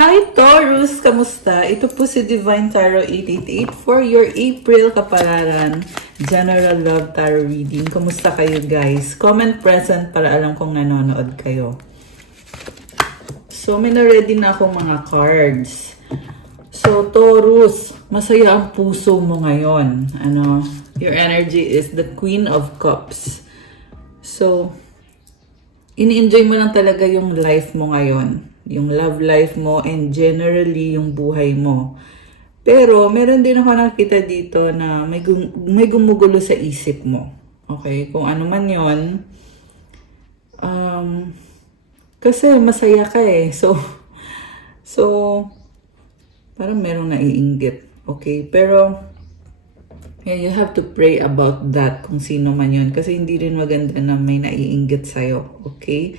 Hi Taurus! Kamusta? Ito po si Divine Tarot 888 for your April kapalaran General Love Tarot Reading. Kamusta kayo guys? Comment present para alam kong nanonood kayo. So may na-ready na akong mga cards. So Taurus, masaya ang puso mo ngayon. Your energy is the Queen of Cups. So, ini-enjoy mo lang talaga yung life mo ngayon. Yung love life mo and generally yung buhay mo. Pero meron din ako nakita dito na may gumugulo sa isip mo. Okay? Kung ano man yon. Kasi masaya ka eh. So parang merong naiinggit. Okay? Pero yeah, you have to pray about that kung sino man yon. Kasi hindi rin maganda na may naiinggit sa'yo. Okay?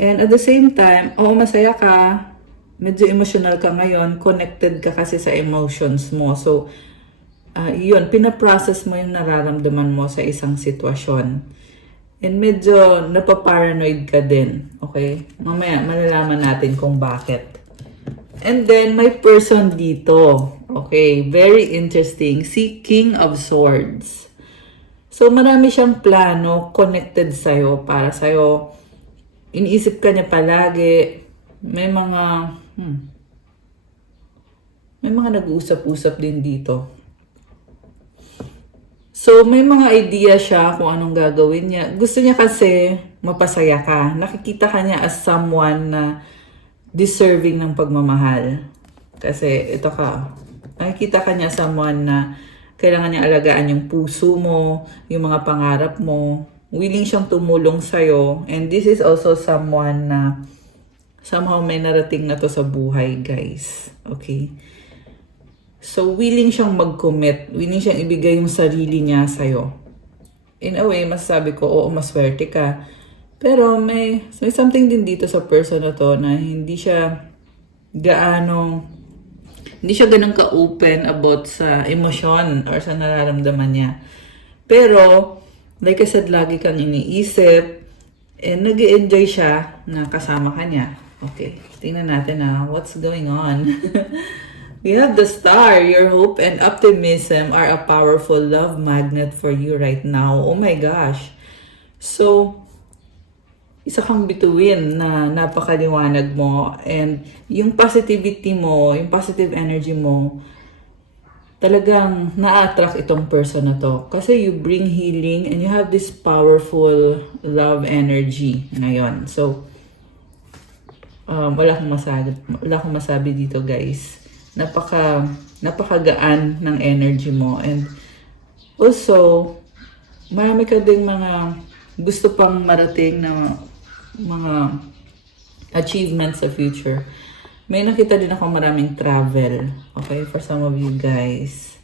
And at the same time, masaya ka, medyo emotional ka ngayon, connected ka kasi sa emotions mo. So, yun, pinaprocess mo yung nararamdaman mo sa isang sitwasyon. And medyo napaparanoid ka din, okay? Mamaya, malalaman natin kung bakit. And then, may person dito, okay? Very interesting, si King of Swords. So, marami siyang plano connected sa'yo, para sa'yo. Iniisip ka niya palagi. May mga nag-uusap-usap din dito. So, may mga idea siya kung anong gagawin niya. Gusto niya kasi mapasaya ka. Nakikita ka niya as someone na deserving ng pagmamahal. Kasi ito ka. Nakikita ka niya as someone na kailangan niya alagaan yung puso mo, yung mga pangarap mo. Willing siyang tumulong sa'yo. And this is also someone na somehow may narating na to sa buhay, guys. Okay? So, willing siyang mag-commit. Willing siyang ibigay yung sarili niya sa'yo. In a way, masasabi ko, oo, maswerte ka. Pero may something din dito sa person na to na hindi siya ganong ka-open about sa emosyon or sa nararamdaman niya. Pero, like I said, lagi kang iniisip and nag-enjoy siya na kasama ka niya. Okay, tingnan natin na what's going on. We have the Star. Your hope and optimism are a powerful love magnet for you right now. Oh my gosh. So, isa kang bituin na napakaliwanag mo and yung positivity mo, yung positive energy mo, talagang na-attract itong person na to. Kasi you bring healing and you have this powerful love energy ngayon. So, wala akong masabi dito, guys. Napakagaan ng energy mo. And also, marami ka ding mga gusto pang marating na mga achievements sa future. May nakita din ako maraming travel. Okay, for some of you guys.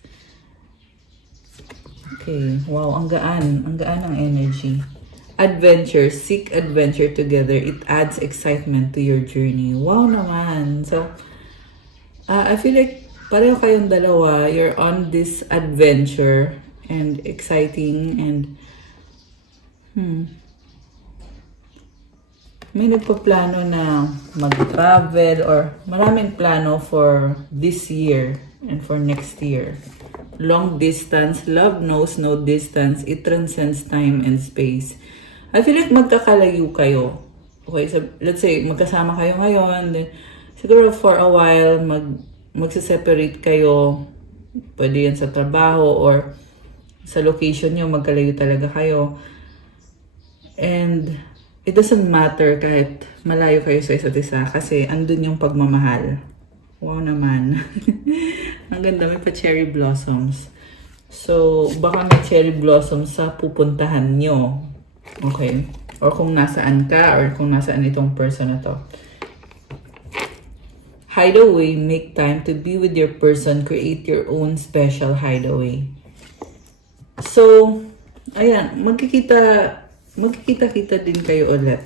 Okay, wow, ang gaan. Ang gaan ng energy. Adventure, seek adventure together. It adds excitement to your journey. Wow naman. So, I feel like pareho kayong dalawa. You're on this adventure and exciting and may nagpaplano na mag-travel or maraming plano for this year and for next year. Long distance, love knows no distance. It transcends time and space. I feel like magkakalayo kayo. Okay, so let's say magkasama kayo ngayon, then siguro for a while magse-separate kayo. Pwede yan sa trabaho or sa location nyo, magkalayo talaga kayo. And it doesn't matter kahit malayo kayo sa isa't isa kasi andun yung pagmamahal. Wow naman. Ang ganda, may pa cherry blossoms. So, baka may cherry blossoms sa pupuntahan nyo. Okay? Or kung nasaan ka or kung nasaan itong person na to. Hideaway, make time to be with your person. Create your own special hideaway. So, ayan, magkikita-kita din kayo ulit.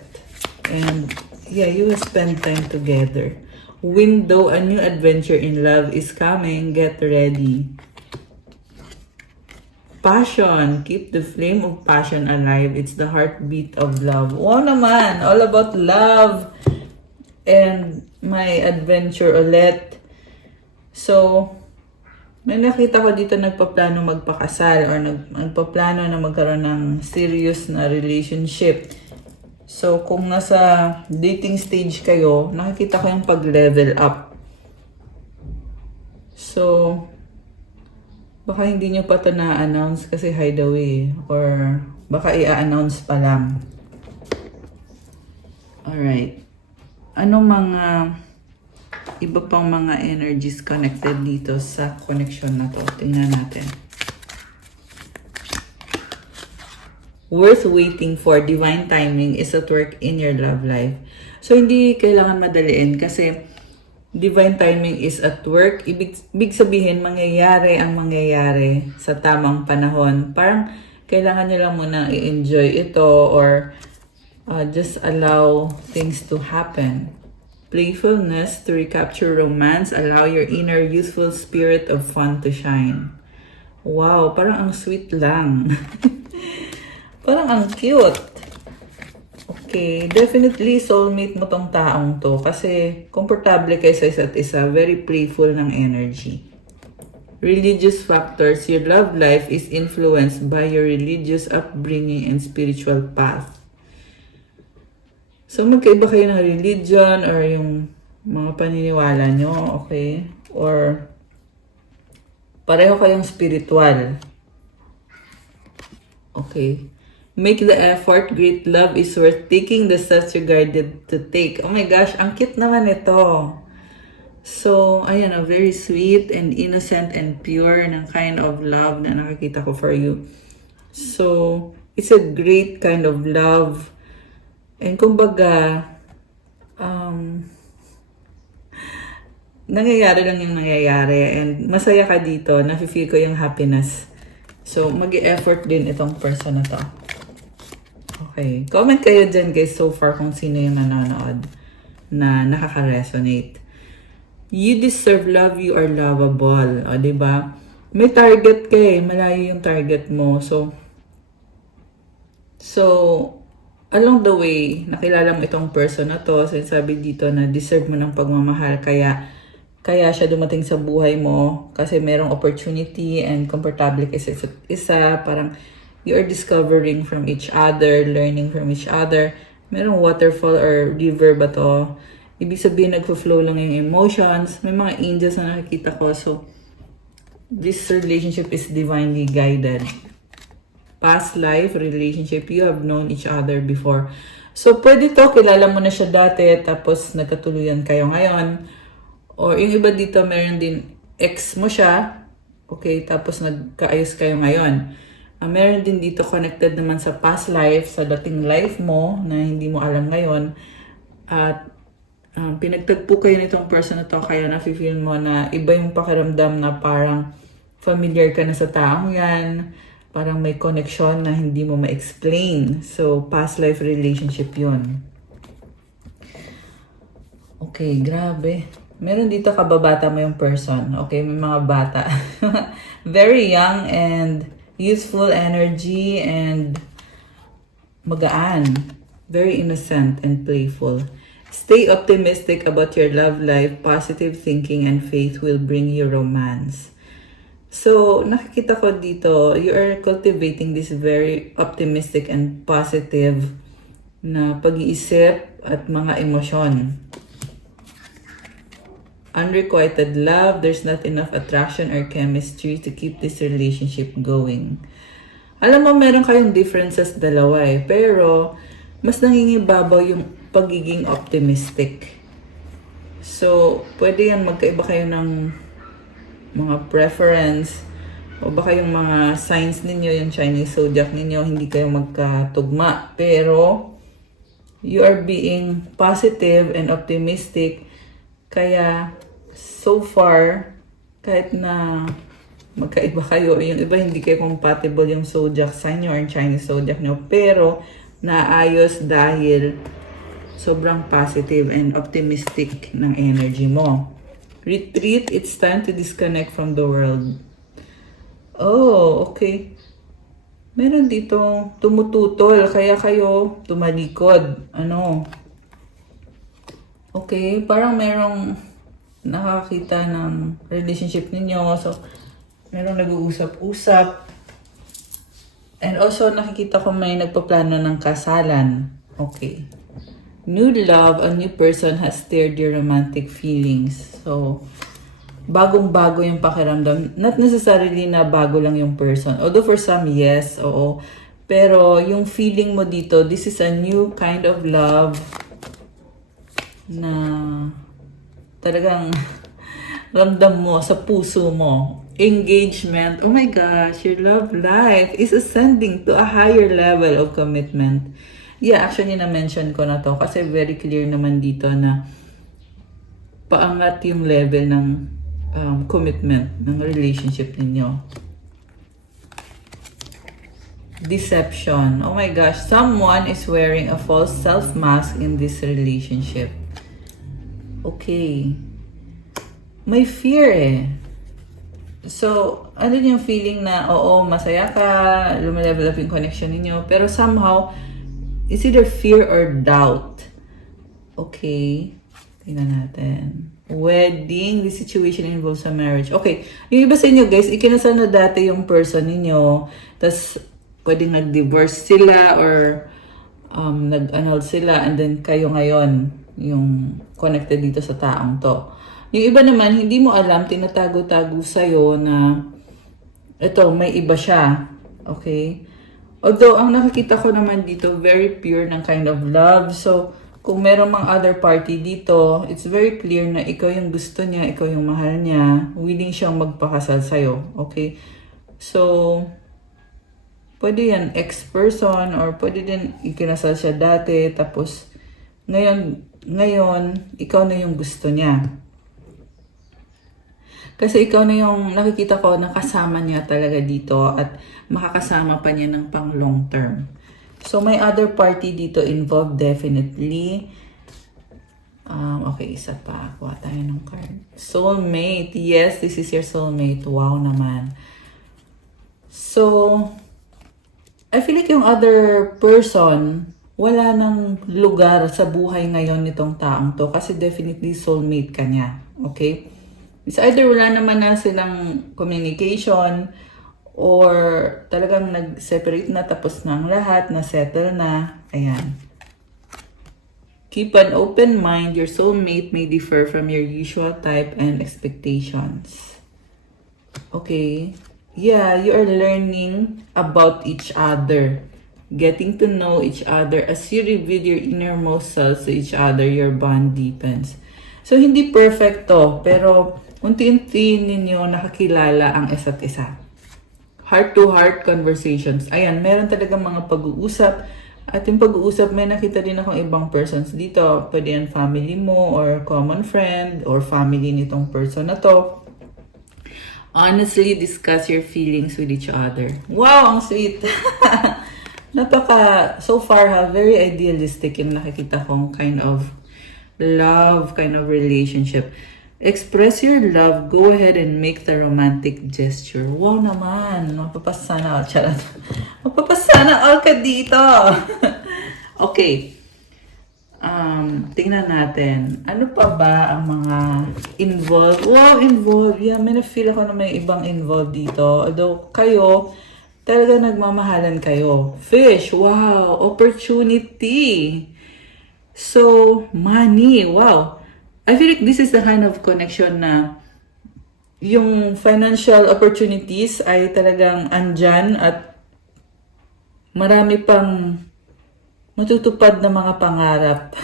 And yeah, you will spend time together. Window, a new adventure in love is coming. Get ready. Passion, keep the flame of passion alive. It's the heartbeat of love. Wow naman, all about love. and may adventure ulit. So, may nakita ko dito nagpaplano magpakasal or nagpaplano na magkaroon ng serious na relationship. So, kung nasa dating stage kayo, nakikita ko yung pag-level up. So, baka hindi nyo pa ito na-announce kasi hideaway. Or baka i-announce pa lang. Alright. Anong mga iba pang mga energies connected dito sa connection na to? Tingnan natin. Worth waiting for, divine timing is at work in your love life. So, hindi kailangan madaliin kasi divine timing is at work. Ibig sabihin, mangyayari ang mangyayari sa tamang panahon. Parang kailangan nyo lang muna i-enjoy ito or just allow things to happen. Playfulness to recapture romance, allow your inner youthful spirit of fun to shine. Wow, parang ang sweet lang. Parang ang cute. Okay, definitely soulmate mo tong taong to kasi komportable kayo sa isa't isa, very playful ng energy. Religious factors, your love life is influenced by your religious upbringing and spiritual path. So, magkaiba kayo ng religion or yung mga paniniwala nyo, okay? Or pareho kayong spiritual. Okay. Make the effort. Great love is worth taking the steps regarded to take. Oh my gosh, ang cute naman ito. So, ayan, very sweet and innocent and pure ng kind of love na nakikita ko for you. So, it's a great kind of love. And kumbaga, nangyayari lang yung nangyayari. And masaya ka dito. Nafe-feel ko yung happiness. So, mag-e-effort din itong person na to. Okay. Comment kayo dyan guys so far kung sino yung nanonood na nakaka-resonate. You deserve love, you are lovable. O, diba? May target ka eh. Malayo yung target mo. So, along the way, nakilala mo itong person na to. So, sabi dito na deserve mo ng pagmamahal. Kaya siya dumating sa buhay mo. Kasi merong opportunity and comfortable kasi isa. Parang you are discovering from each other, learning from each other. Merong waterfall or river ba to? Ibig sabihin, nagfo-flow lang yung emotions. May mga angels na nakikita ko. So, this relationship is divinely guided. Past life, relationship, you have known each other before. So, pwede to, kilala mo na siya dati, tapos nagkatuluyan kayo ngayon. Or yung iba dito, meron din ex mo siya, okay, tapos nagkaayos kayo ngayon. Meron din dito connected naman sa past life, sa dating life mo, na hindi mo alam ngayon. At pinagtagpo kayo nitong person na to, kaya nafe-feel mo na iba yung pakiramdam na parang familiar ka na sa taong yan. Parang may connection na hindi mo ma-explain. So, past life relationship yun. Okay, grabe. Meron dito kababata mo yung person. Okay, may mga bata. Very young and youthful energy and magaan. Very innocent and playful. Stay optimistic about your love life. Positive thinking and faith will bring you romance. So, nakikita ko dito, you are cultivating this very optimistic and positive na pag-iisip at mga emosyon. Unrequited love, there's not enough attraction or chemistry to keep this relationship going. Alam mo, meron kayong differences dalawa eh, pero mas nangingibabaw yung pagiging optimistic. So, pwede yan magkaiba kayo ng mga preference o baka yung mga signs ninyo, yung Chinese zodiac ninyo, hindi kayo magkatugma. Pero, you are being positive and optimistic. Kaya, so far, kahit na magkaiba kayo, yung iba hindi kayo compatible yung zodiac sign nyo or Chinese zodiac nyo, pero naayos dahil sobrang positive and optimistic ng energy mo. Retreat, it's time to disconnect from the world. Oh, okay. Meron dito tumututol, kaya kayo tumalikod. Ano? Okay, parang merong nakakita ng relationship ninyo. So, merong nag-uusap-usap. And also, nakikita ko may nagpaplano ng kasalan. Okay. New love, a new person has stirred your romantic feelings. So, bagong-bago yung pakiramdam. Not necessarily na bago lang yung person. Although for some, yes, oo. Pero yung feeling mo dito, this is a new kind of love na talagang ramdam mo sa puso mo. Engagement. Oh my gosh, your love life is ascending to a higher level of commitment. Yeah, actually na-mention ko na to kasi very clear naman dito na paangat yung level ng commitment ng relationship ninyo. Deception. Oh my gosh, someone is wearing a false self-mask in this relationship. Okay. May fear eh. So, ano yung feeling na, oo, masaya ka, lumilevel up yung connection ninyo, pero somehow, it's either fear or doubt. Okay. Tingnan natin. Wedding, the situation involves a marriage. Okay. Yung iba sa inyo, guys, ikinasal na dati yung person ninyo, tas pwedeng nag-divorce sila or nag-annul sila and then kayo ngayon yung connected dito sa taong to. Yung iba naman, hindi mo alam, tinatago-tago sa'yo na ito, may iba siya. Okay? Although, ang nakikita ko naman dito, very pure ng kind of love. So, kung meron mang other party dito, it's very clear na ikaw yung gusto niya, ikaw yung mahal niya, willing siyang magpakasal sa'yo. Okay? So, pwede yan ex-person or pwede din ikinasal siya dati, tapos ngayon, ikaw na yung gusto niya. Kasi ikaw na yung nakikita ko na kasama niya talaga dito at makakasama pa niya ng pang long term. So, may other party dito involved definitely. Okay, isa pa. Kuha tayo ng card. Soulmate. Yes, this is your soulmate. Wow naman. So, I feel like yung other person, wala nang lugar sa buhay ngayon nitong taong to kasi definitely soulmate ka niya. Okay? It's either wala naman na silang communication or talagang nag-separate na, tapos na ang lahat, na-settle na. Ayan. Keep an open mind. Your soulmate may differ from your usual type and expectations. Okay. Yeah, you are learning about each other. Getting to know each other. As you reveal your innermost selves to each other, your bond deepens. So, hindi perfect to, pero unti-unti ninyo nakakilala ang isa't isa. Heart-to-heart conversations. Ayan, meron talagang mga pag-uusap. At yung pag-uusap, may nakita din akong ibang persons dito. Pwede yan family mo or common friend or family nitong person na to. Honestly discuss your feelings with each other. Wow, ang sweet! So far very idealistic yung nakikita kong kind of love, kind of relationship. Express your love, go ahead and make the romantic gesture. Wow naman, mapapasana all. Charot. Mapapasana all ka dito. Okay. Tingnan natin. Ano pa ba ang mga involved? Wow, involved. Yeah, may na-feel ako na may ibang involved dito. Although kayo, talaga nagmamahalan kayo. Fish, wow. Opportunity. So, money, wow. I feel like this is the kind of connection na yung financial opportunities ay talagang andyan at marami pang matutupad na mga pangarap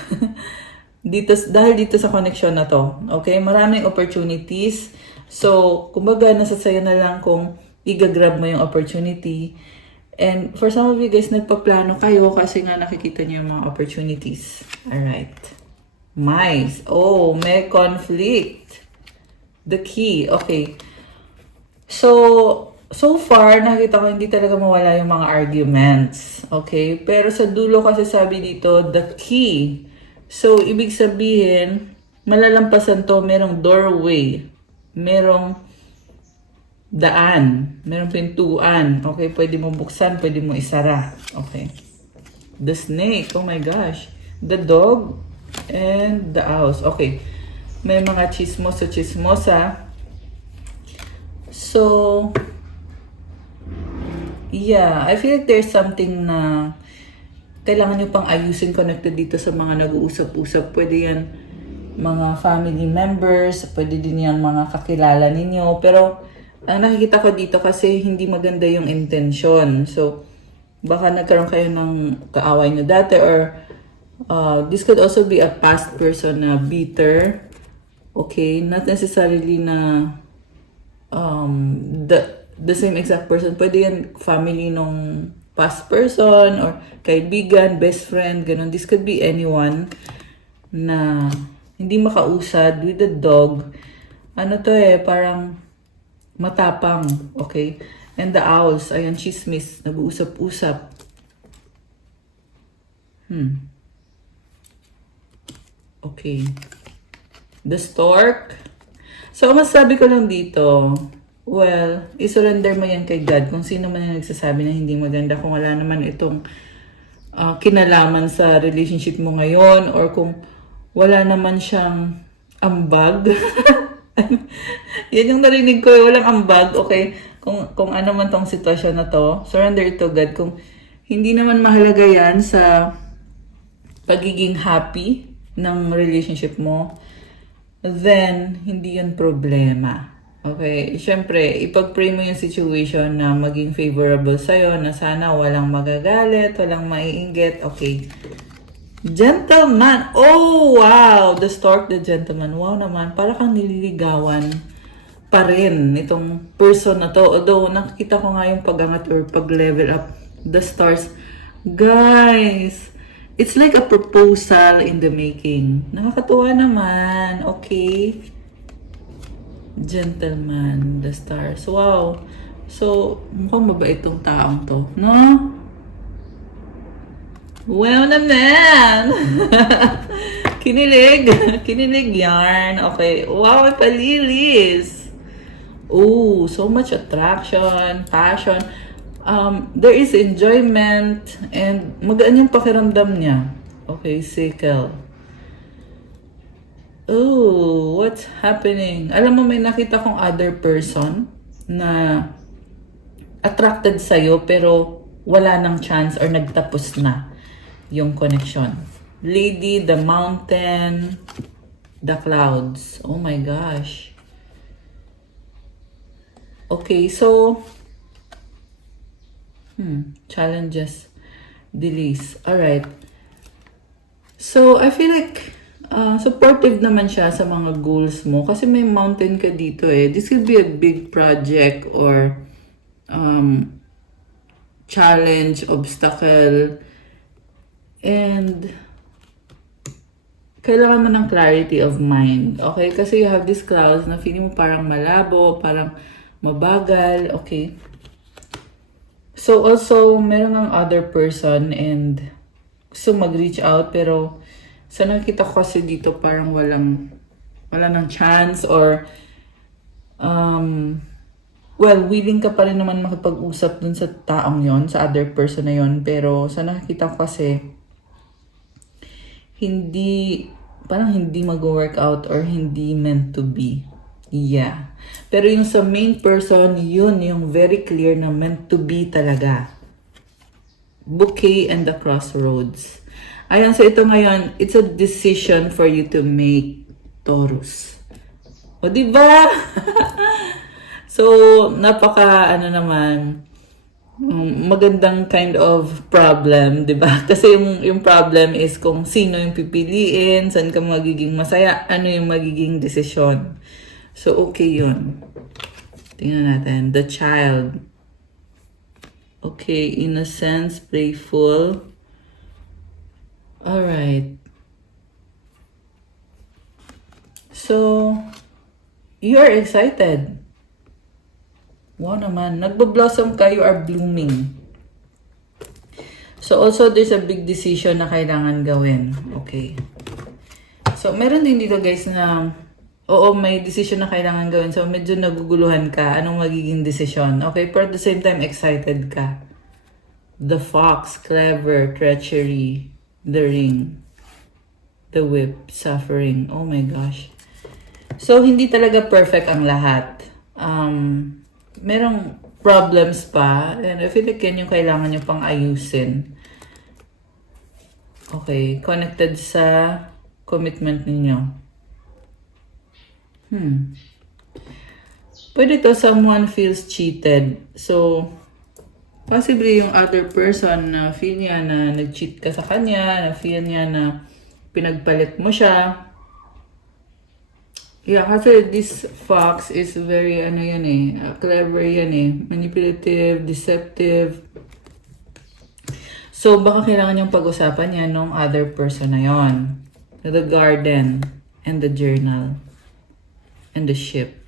dahil dito sa connection na to. Okay? Maraming opportunities. So, kumbaga, nasa sayo na lang kung i-grab mo yung opportunity. And for some of you guys, nagpaplano kayo kasi nga nakikita niyo yung mga opportunities. Alright. Mice. Oh, may conflict. The key. Okay. So far, nakita ko hindi talaga mawala yung mga arguments. Okay? Pero sa dulo kasi sabi dito, the key. So, ibig sabihin, malalampasan to, merong doorway. Merong daan. Merong pintuan. Okay? Pwede mo buksan, pwede mo isara. Okay? The snake. Oh my gosh. The dog. And the house. Okay. May mga chismosa. So, yeah, I feel like there's something na kailangan nyo pang ayusin connected dito sa mga nag-uusap-usap. Pwede yan mga family members, pwede din yan mga kakilala ninyo. Pero, ang nakikita ko dito kasi hindi maganda yung intention. So, baka nagkaroon kayo ng kaaway nyo dati or this could also be a past person na bitter. Okay, not necessarily na the same exact person. Pwede yan family nung past person or kaibigan, best friend, ganun. This could be anyone na hindi makausad with the dog. Ano to parang matapang, okay? And the owls, ayan, chismis, nag-uusap-usap. Okay. The stork. So, masasabi ko lang dito, well, isurrender mo yan kay God kung sino man yung nagsasabi na hindi maganda, kung wala naman itong kinalaman sa relationship mo ngayon or kung wala naman siyang ambag. Yan yung narinig ko, walang ambag, okay? Kung ano man tong sitwasyon na to, surrender it to God. Kung hindi naman mahalaga yan sa pagiging happy ng relationship mo, then hindi yun problema. Okay? Siyempre, ipag-pray mo yung situation na maging favorable sa'yo, na sana walang magagalit, walang maiinggit. Okay. Gentleman. Oh, wow! The stork, the gentleman. Wow naman. Para kang nililigawan pa rin itong person na to. Although, nakikita ko nga yung pag-angat or pag-level up. The stars. Guys! It's like a proposal in the making. Nakakatuwa naman. Okay. Gentleman, the stars. Wow. So, mukhang mabait itong taong to. No? Wow naman! Kinilig. Kinilig yarn. Okay. Wow, may palilis. Oh, so much attraction, passion. There is enjoyment and magaan yung pakiramdam niya. Okay, sickle. Oh, what's happening? Alam mo, may nakita kong other person na attracted sa'yo pero wala nang chance or nagtapos na yung connection. Lady, the mountain, the clouds. Oh my gosh. Okay, so challenges, delays. Alright. So, I feel like supportive naman siya sa mga goals mo kasi may mountain ka dito This could be a big project or challenge, obstacle, and kailangan mo ng clarity of mind. Okay? Kasi you have these clouds na feeling mo parang malabo, parang mabagal. Okay? So, also, meron ng other person and gusto mag-reach out pero sa nakita ko kasi dito parang wala ng chance or well, willing ka pa rin naman makipag-usap dun sa taong yon, sa other person na yon, pero sa nakita ko kasi parang hindi mag-work out or hindi meant to be. Yeah. Pero yung sa main person, yun yung very clear na meant to be talaga. Bouquet and the crossroads. Ayan, so ito ngayon, it's a decision for you to make, Taurus. O, diba? So, magandang kind of problem, diba? Kasi yung problem is kung sino yung pipiliin, saan ka magiging masaya, ano yung magiging desisyon. So, okay yun. Tingnan natin. The child. Okay, innocence, playful. Alright. So, you're excited. Wow naman. Nagbo-blossom ka, you are blooming. So, also, there's a big decision na kailangan gawin. Okay. So, meron din dito guys na oo, may decision na kailangan gawin. So, medyo naguguluhan ka. Anong magiging decision? Okay, pero at the same time, excited ka. The fox, clever, treachery, the ring. the whip, suffering. Oh my gosh. So, hindi talaga perfect ang lahat. Merong problems pa. And I feel like yan yung kailangan nyo pang ayusin. Okay, connected sa commitment ninyo. Pwede to, someone feels cheated. So, possibly yung other person na feel niya na nag-cheat ka sa kanya, na feel niya na pinagpalit mo siya. Yeah, kasi this fox is very, clever yan eh. Manipulative, deceptive. So, baka kailangan yung pag-usapan yan nung other person na yon. The garden and the journal and the ship.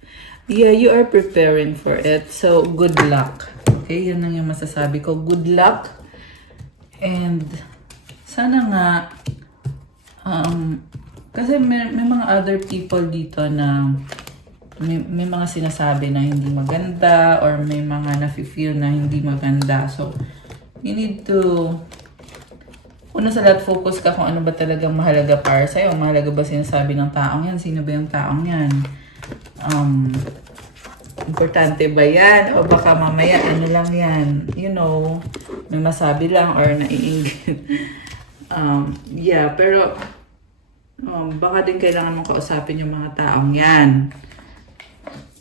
Yeah, you are preparing for it. So, good luck. Okay, yun lang yung masasabi ko. Good luck. And, sana nga, kasi may mga other people dito na may mga sinasabi na hindi maganda or may mga nafe-feel na hindi maganda. So, you need to, una sa lahat, focus ka kung ano ba talagang mahalaga para sa'yo. Mahalaga ba sinasabi ng taong yan? Sino ba yung taong yan? Importante ba yan? O baka mamaya, ano lang yan? You know, may masabi lang or naiingit. Yeah, pero baka din kailangan mong kausapin yung mga taong yan.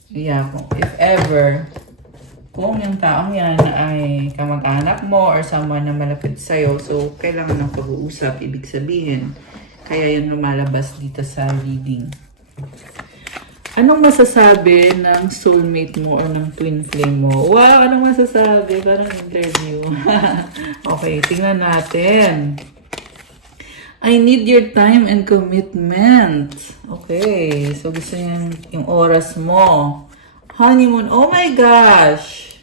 Yeah, if ever, kung yung taong yan ay kamag-anak mo or someone na malapit sa'yo, so kailangan ng pag-uusap, ibig sabihin. Kaya yan lumalabas dito sa reading. Anong masasabi ng soulmate mo or ng twin flame mo? Wow, anong masasabi? Parang interview. Okay, tingnan natin. I need your time and commitment. Okay, so gusto niya yung oras mo. Honeymoon, oh my gosh!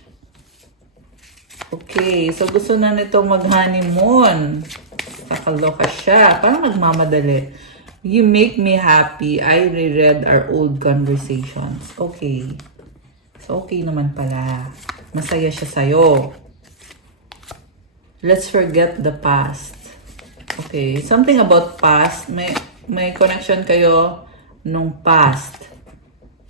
Okay, so gusto na nitong mag-honeymoon. Kakaloka siya. Parang nagmamadali. You make me happy. I reread our old conversations. Okay. So, okay naman pala. Masaya siya sa'yo. Let's forget the past. Okay. Something about past. May connection kayo nung past.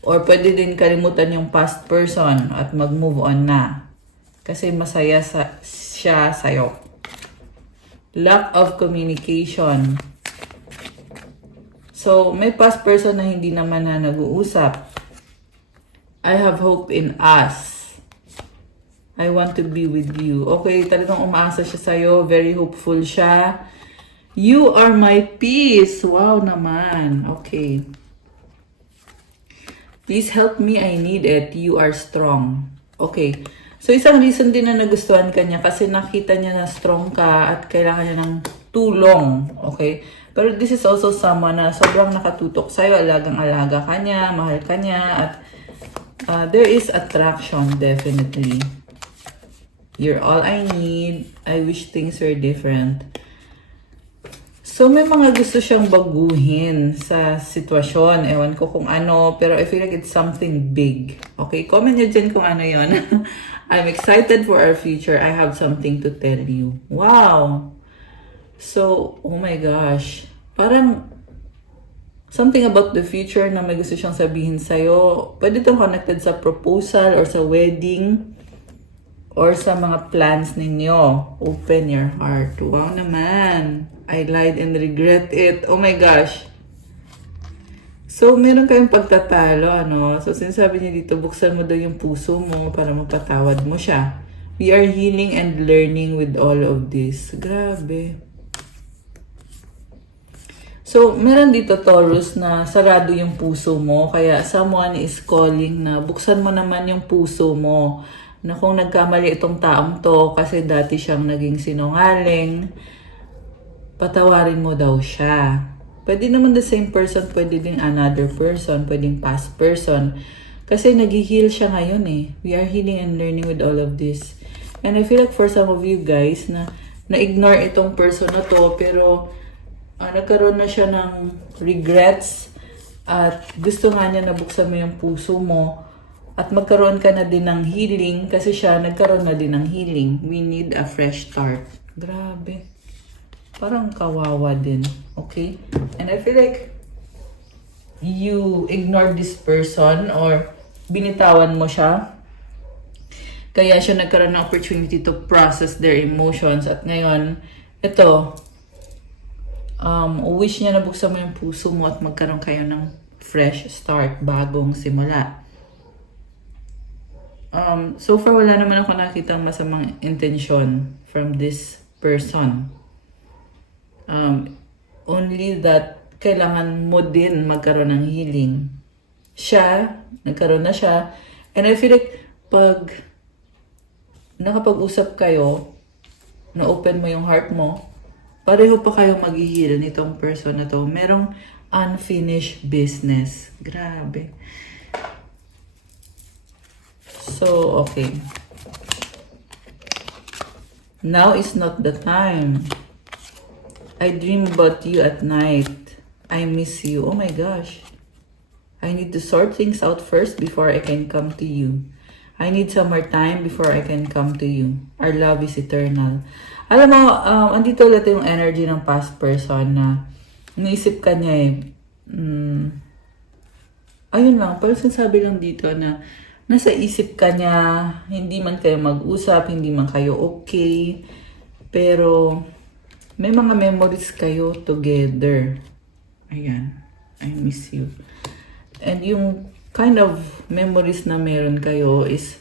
Or pwede din kalimutan yung past person at mag-move on na. Kasi masaya siya sa'yo. Lack of communication. So, may past person na hindi naman na nag-uusap. I have hope in us. I want to be with you. Okay, talagang umaasa siya sa'yo. Very hopeful siya. You are my peace. Wow naman. Okay. Please help me. I need it. You are strong. Okay. So, isang reason din na nagustuhan ka niya kasi nakita niya na strong ka at kailangan niya ng tulong. Okay? Pero this is also someone na sobrang nakatutok sa'yo, alagang-alaga ka niya, mahal ka niya, at there is attraction, definitely. You're all I need. I wish things were different. So, may mga gusto siyang baguhin sa sitwasyon. Ewan ko kung ano, pero I feel like it's something big. Okay? Comment nyo dyan kung ano yon. I'm excited for our future. I have something to tell you. Wow! So, oh my gosh. Parang something about the future na may gusto siyang sabihin sa'yo. Pwede itong connected sa proposal or sa wedding or sa mga plans ninyo. Open your heart. Wow naman. I lied and regret it. Oh my gosh. So, meron kayong pagtatalo, ano? So, sinasabi niya dito, buksan mo daw yung puso mo para mapatawad mo siya. We are healing and learning with all of this. Grabe. So, meron dito, Taurus, na sarado yung puso mo. Kaya, someone is calling na buksan mo naman yung puso mo. Na kung nagkamali itong taong to, kasi dati siyang naging sinungaling, patawarin mo daw siya. Pwede naman the same person, pwede din another person, pwedeng past person. Kasi nag-heal siya ngayon eh. We are healing and learning with all of this. And I feel like for some of you guys na na-ignore itong person na to, pero nagkaroon na siya ng regrets at gusto nga niya nabuksan mo yung puso mo at magkaroon ka na din ng healing kasi siya nagkaroon na din ng healing. We need a fresh start. Grabe. parang kawawa din. Okay? And I feel like you ignored this person or binitawan mo siya. Kaya siya nagkaroon ng opportunity to process their emotions. At ngayon, ito, wish niya na buksan mo yung puso mo at magkaroon kayo ng fresh start, bagong simula. So far, wala naman ako nakitang masamang intention from this person. Only that kailangan mo din magkaroon ng healing. Siya, nagkaroon na siya. And I feel like pag nakapag-usap kayo, na-open mo yung heart mo, pareho pa kayo mag-heal nitong person na to. Merong unfinished business. Grabe. So, okay. Now is not the time. I dream about you at night. I miss you. Oh my gosh. I need to sort things out first before I can come to you. I need some more time before I can come to you. Our love is eternal. Alam mo, andito ulit yung energy ng past person na naisip ka niya ayun lang, parang sinasabi lang dito na nasa isip ka niya, hindi man kayo mag-usap, hindi man kayo okay, pero may mga memories kayo together. Ayan, I miss you. And yung kind of memories na meron kayo is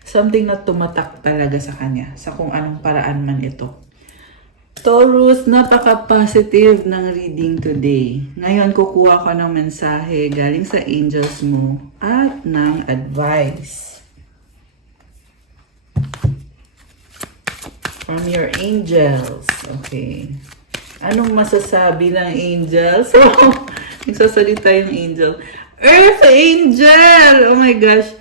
something na tumatak talaga sa kanya, sa kung anong paraan man ito. Taurus, napaka-positive ng reading today. Ngayon, kukuha ko ng mensahe galing sa angels mo at ng advice. From your angels. Okay. Anong masasabi ng angels? Nagsasalita yung angel. Earth Angel! Oh my gosh.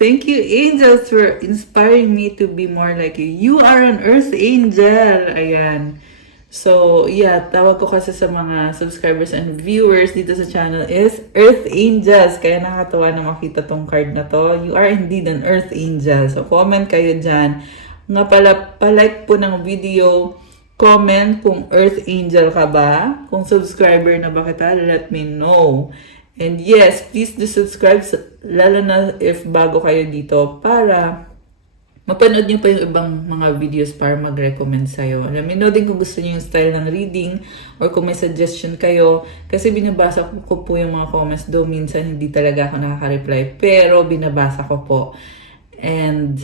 Thank you, angels, for inspiring me to be more like you. You are an Earth Angel. Ayan. So, yeah, tawag ko kasi sa mga subscribers and viewers dito sa channel is Earth Angels. Kaya nakakatawa na makita tong card na to. You are indeed an Earth Angel. So, comment kayo dyan. Nga pala, palike po ng video. Comment kung Earth Angel ka ba. Kung subscriber na ba kita, let me know. And yes, please do subscribe, lalo na if bago kayo dito, para mapanood nyo pa yung ibang mga videos para mag-recommend sa'yo. Let me know din kung gusto nyo yung style ng reading or kung may suggestion kayo. Kasi binabasa ko po yung mga comments, though minsan hindi talaga ako nakaka-reply. Pero binabasa ko po. And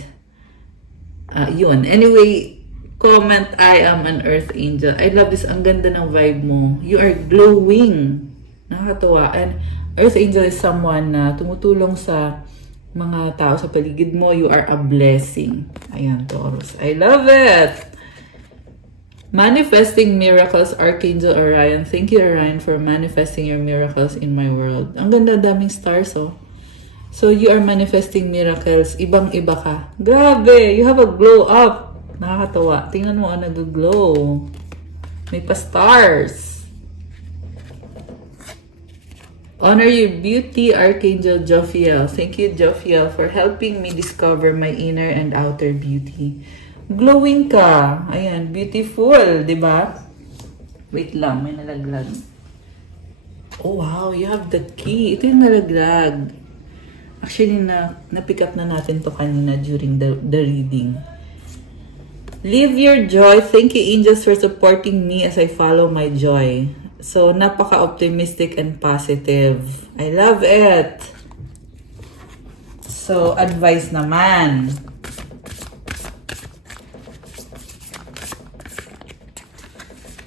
yun. Anyway, comment, I am an Earth Angel. I love this. Ang ganda ng vibe mo. You are glowing. Nakakatuwa. And Earth Angel is someone na tumutulong sa mga tao sa paligid mo. You are a blessing. Ayan, Taurus. I love it! Manifesting miracles, Archangel Orion. Thank you, Orion, for manifesting your miracles in my world. Ang ganda, daming stars, oh. So, you are manifesting miracles. Ibang-iba ka. Grabe! You have a glow up. Nakakatawa. Tingnan mo, nag-glow. May pa-stars. Honor your beauty, Archangel Jophiel. Thank you, Jophiel, for helping me discover my inner and outer beauty. Glowing ka. Ayan, beautiful, di ba? Wait lang, may nalaglag. Oh, wow, you have the key. Ito yung nalaglag. Actually, na-pick up na natin to kanina during the reading. Live your joy. Thank you, angels, for supporting me as I follow my joy. So, napaka-optimistic and positive. I love it. So, advice naman.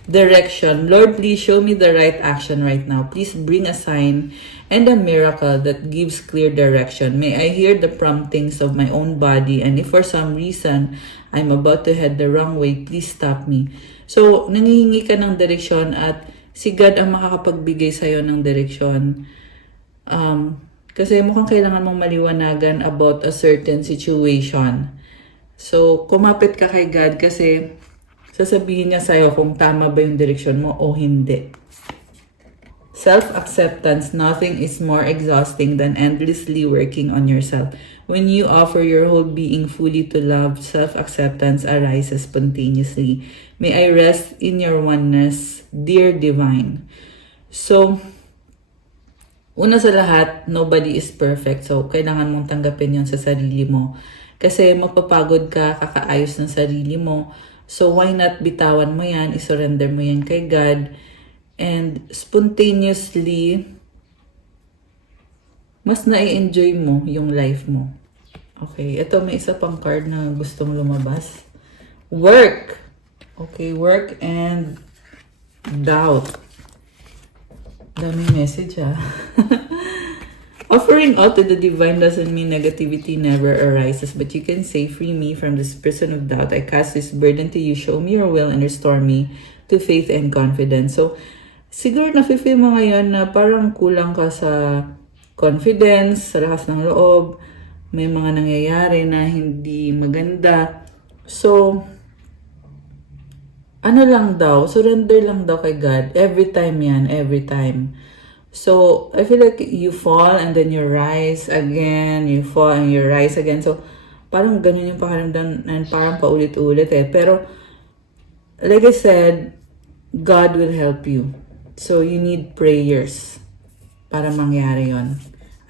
Direction. Lord, please show me the right action right now. Please bring a sign and a miracle that gives clear direction. May I hear the promptings of my own body, and if for some reason I'm about to head the wrong way, please stop me. So, nangihingi ka ng direksyon at si God ang makakapagbigay sa'yo ng direksyon. Kasi mukhang kailangan mong maliwanagan about a certain situation. So, kumapit ka kay God kasi sasabihin niya sa'yo kung tama ba yung direksyon mo o hindi. Self-acceptance, nothing is more exhausting than endlessly working on yourself. When you offer your whole being fully to love, self-acceptance arises spontaneously. May I rest in your oneness, dear divine. So, una sa lahat, nobody is perfect. So, kailangan mong tanggapin yon sa sarili mo. Kasi mapapagod ka, kakaayos ng sarili mo. So, why not bitawan mo yan, isurrender mo yan kay God, and spontaneously, mas na-enjoy mo yung life mo. Okay, ito may isa pang card na gustong lumabas. Work. Okay, work and doubt. Daming message Offering out to the divine doesn't mean negativity never arises, but you can say, free me from this prison of doubt. I cast this burden to you. Show me your will and restore me to faith and confidence. So, siguro nafe-feel mo ngayon na parang kulang ka sa confidence, sa lakas ng loob. May mga nangyayari na hindi maganda. So, ano lang daw, surrender lang daw kay God. Every time yan, every time. So, I feel like you fall and then you rise again, you fall and you rise again. So, parang ganun yung pakiramdam and parang paulit-ulit Pero, like I said, God will help you. So, you need prayers para mangyari yon.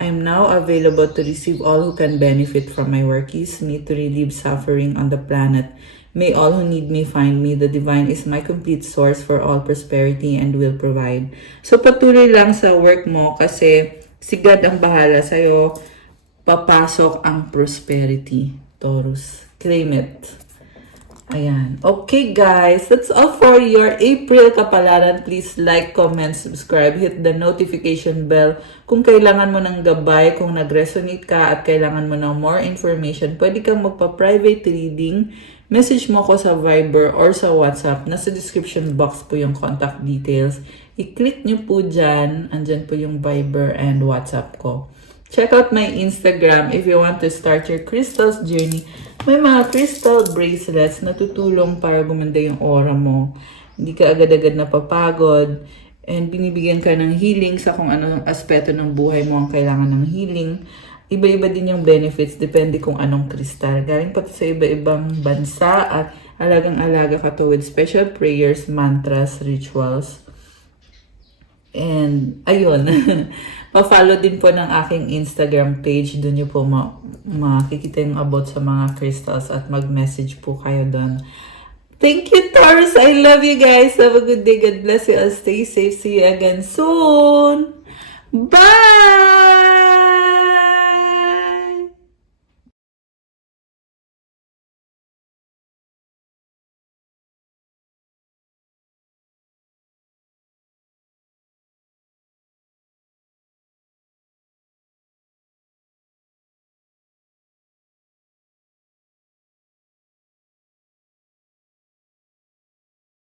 I am now available to receive all who can benefit from my work. Use me to relieve suffering on the planet. May all who need me find me. The divine is my complete source for all prosperity and will provide. So, patuloy lang sa work mo kasi si God ang bahala sa'yo. Papasok ang prosperity, Taurus. Claim it. Ayan. Okay, guys. That's all for your April kapalaran. Please like, comment, subscribe, hit the notification bell. Kung kailangan mo ng gabay, kung nag-resonate ka at kailangan mo ng more information, pwede kang magpa-private reading. Message mo ko sa Viber or sa WhatsApp. Nasa description box po yung contact details. I-click nyo po dyan. Andyan po yung Viber and WhatsApp ko. Check out my Instagram if you want to start your crystals journey. May mga crystal bracelets na tutulong para gumanda yung aura mo. Hindi ka agad-agad napapagod. And binibigyan ka ng healing sa kung anong aspeto ng buhay mo ang kailangan ng healing. Iba-iba din yung benefits, depende kung anong kristal. Galing pati sa iba-ibang bansa at alagang-alaga ka to with special prayers, mantras, rituals. And, ayun. Pa-follow din po ng aking Instagram page. Doon nyo po makikita yung about sa mga crystals at mag-message po kayo doon. Thank you, Taurus. I love you guys. Have a good day. God bless you all. Stay safe. See you again soon. Bye!